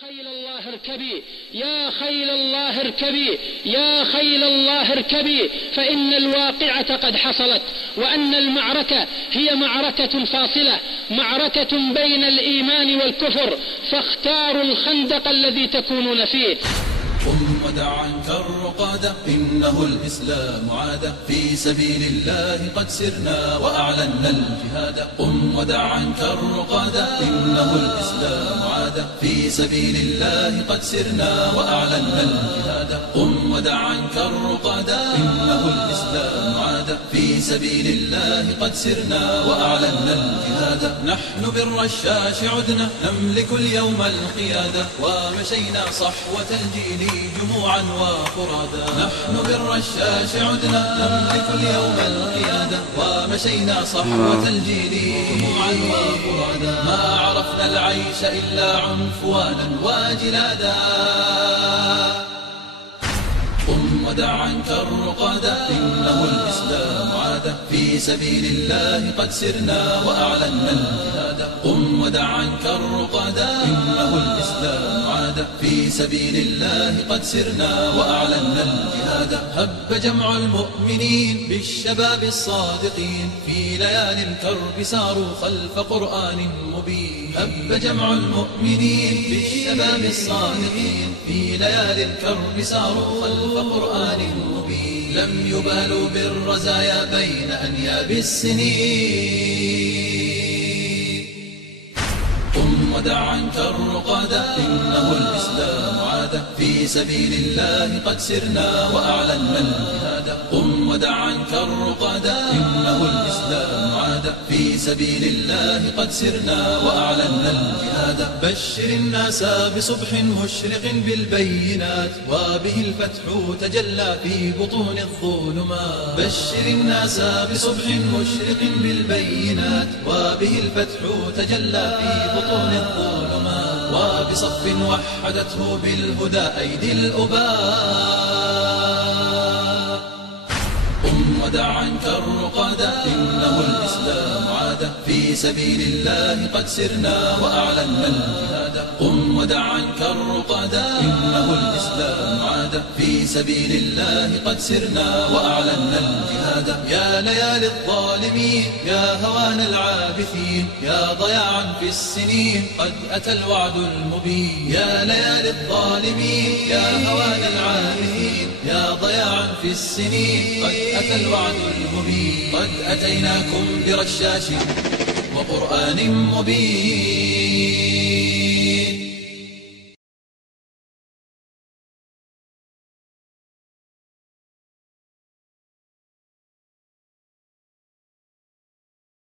خيل الله اركبي يا خيل الله اركبي يا خيل الله اركبي، فإن الواقعة قد حصلت، وأن المعركة هي معركة فاصلة، معركة بين الإيمان والكفر، فاختاروا الخندق الذي تكونون فيه. قم ودع عنك الرقادة، إنه الإسلام عادة، في سبيل الله قد سرنا وأعلنا الجهاد. قم ودع عنك الرقادة، إنه الإسلام عادة، في سبيل الله قد سرنا وأعلنا الجهاد. قم ودع عنك الرقادة، إنه الإسلام عادة، في سبيل الله قد سرنا وأعلنا الجهاد. نحن بالرشاش عدنا نملك اليوم القيادة، ومشينا صحوة الجيل جموعا وفرادا. نحن بالرشاش عدنا نملك اليوم القيادة، ومشينا صحوة الجيل جموعا وفرادا. ما عرفنا العيش إلا عنفوانا وجلادا. قم ودع عنك الرقادة، إنه الإسلام عادة، في سبيل الله قد سرنا وأعلنا الجهاد. قم ودع عنك الرقادة، إنه الإسلام عادة، في سبيل الله قد سرنا وأعلنا الجهاد. هب جمع المؤمنين بالشباب الصادقين، في ليالي الكرب ساروا خلف قرآن مبين. هب جمع المؤمنين بالشباب الصادقين، في ليالي الكرب ساروا خلف قرآن مبين. لم يبالوا بالرزايا بين أنياب السنين. قم ودع عنك الرقادة، إنه الإسلام عادة، في سبيل الله قد سرنا وأعلنا الجهاد. قم ودع عنك الرقادة، إنه الإسلام عادة، في سبيل الله قد سرنا وأعلنا الجهاد. بشر الناس بصبح مشرق بالبينات، وبه الفتح تجلى في بطون الظلمات. بشر الناس بصبح مشرق بالبينات، وبه الفتح تجلى في بطون الظلمات. وبصف وحدته بالهدى أيدي الأباء. قم ودع عنك الرقادة، إنه الإسلام عادة، في سبيل الله قد سرنا وأعلنا الجهاد. قم ودع عنك الرقادة، إنه الإسلام عادة، في سبيل الله قد سرنا وأعلنا الجهاد. يا ليالي الظالمين يا هوان العابثين، يا ضياعا في السنين قد أتى الوعد المبين. يا ليالي الظالمين يا هوان العابثين، يا ضياعا في السنين قد أتى الوعد المبين. قد أتيناكم برشاش وقرآن مبين.